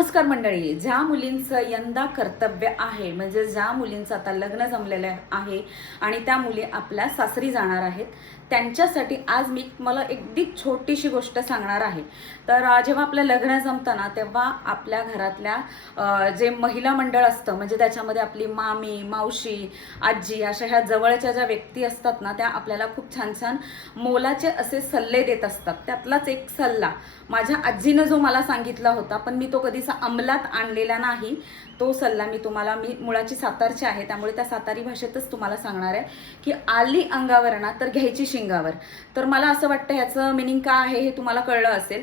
नमस्कार मंडळी. ज्या मुलींचं यंदा कर्तव्य आहे, म्हणजे ज्या मुलींचं आता लग्न जमलेलं आहे आणि त्या मुली आपल्या सासरी जाणार आहेत, त्यांच्यासाठी आज मी मला अगदी छोटीशी गोष्ट सांगणार आहे. तर जेव्हा आपलं लग्न जमतं ना, तेव्हा आपल्या घरातल्या जे महिला मंडळ असतं, म्हणजे त्याच्यामध्ये आपली मामी, मावशी, आजी अशा ह्या जवळच्या ज्या व्यक्ती असतात ना, त्या आपल्याला खूप छान छान मोलाचे असे सल्ले देत असतात. त्यातलाच एक सल्ला माझ्या आजीनं जो मला सांगितला होता, पण मी तो कधीच अंमलात आणलेला नाही. तो सल्ला मी मुळाची सातारची आहे, त्यामुळे त्या सातारी भाषेतच तुम्हाला सांगणार आहे की आली अंगावर ना तर घ्यायची शिंगावर. तर मला असं वाटतं ह्याचं मिनिंग काय आहे हे तुम्हाला कळलं असेल.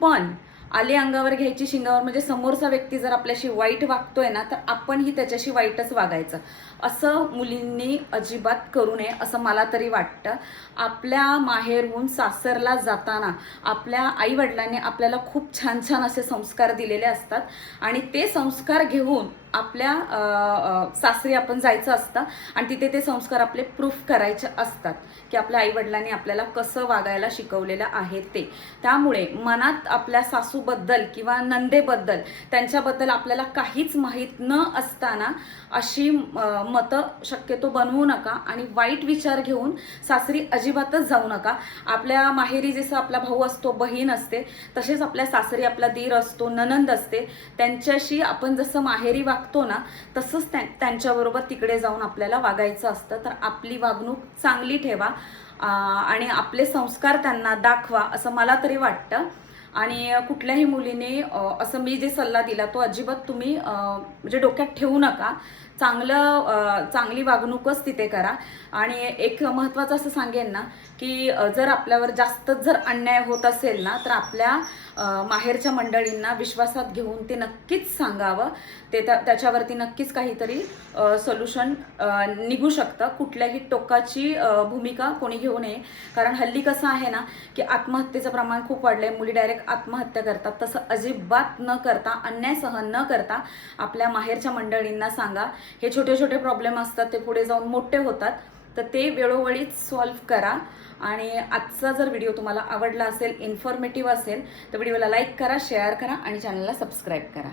पण आली अंगावर घ्यायची शिंगावर म्हणजे समोरचा व्यक्ती जर आपल्याशी वाईट वागतोय ना, तर आपणही त्याच्याशी वाईटच वागायचं. असं मुलींनी अजिबात करू नये असं मला तरी वाटतं. आपल्या माहेरहून सासरला जाताना आपल्या आई वडिलांनी आपल्याला खूप छान छान असे संस्कार दिलेले असतात आणि ते संस्कार घेऊन आपल्या सासरी आपण जायचं असतं आणि तिथे ते संस्कार आपले प्रूफ करायचे असतात की आपल्या आई वडिलांनी आपल्याला कसं वागायला शिकवलेलं आहे ते. त्यामुळे मनात आपल्या सासूबद्दल किंवा नंदेबद्दल त्यांच्याबद्दल आपल्याला काहीच माहीत न असताना अशी मतं शक्यतो बनवू नका आणि वाईट विचार घेऊन सासरी अजिबातच जाऊ नका. आपल्या माहेरी जसं आपला भाऊ असतो, बहीण असते, तसेच आपल्या सासरी आपला दीर असतो, ननंद असते. त्यांच्याशी आपण जसं माहेरी वागतो ना, तसंच त्यांच्याबरोबर तिकडे जाऊन आपल्याला वागायचं असतं. तर आपली वागणूक चांगली ठेवा आणि आपले संस्कार त्यांना दाखवा असं मला तरी वाटतं. आणि कुठल्याही मुलीने असं मी जे सल्ला दिला तो अजिबात तुम्ही म्हणजे डोक्यात ठेवू नका. चांगली वागणूकच तिथे करा. आणि एक महत्त्वाचं असं सांगेन ना की जर आपल्यावर जास्तच जर अन्याय होत असेल ना, तर आपल्या माहेरच्या मंडळींना विश्वासात घेऊन ते नक्कीच सांगावं. त्याच्यावरती नक्कीच काहीतरी सोल्युशन निघू शकतं. कुठल्याही टोकाची भूमिका कोणी घेऊ नये. कारण हल्ली कसं आहे ना की आत्महत्येचं प्रमाण खूप वाढलंय. मुली डायरेक्ट आत्महत्या करतात. तसं अजिबात न करता, अन्याय सहन न करता आपल्या माहेरच्या मंडळींना सांगा. हे छोटे छोटे प्रॉब्लेम असतात, ते पुढे जाऊन मोठे होतात, तर ते वेळोवेळीच सॉल्व्ह करा. आणि आजचा जर व्हिडिओ तुम्हाला आवडला असेल, इन्फॉर्मेटिव्ह असेल, तर व्हिडिओला लाईक करा, शेअर करा आणि चॅनलला सबस्क्राईब करा.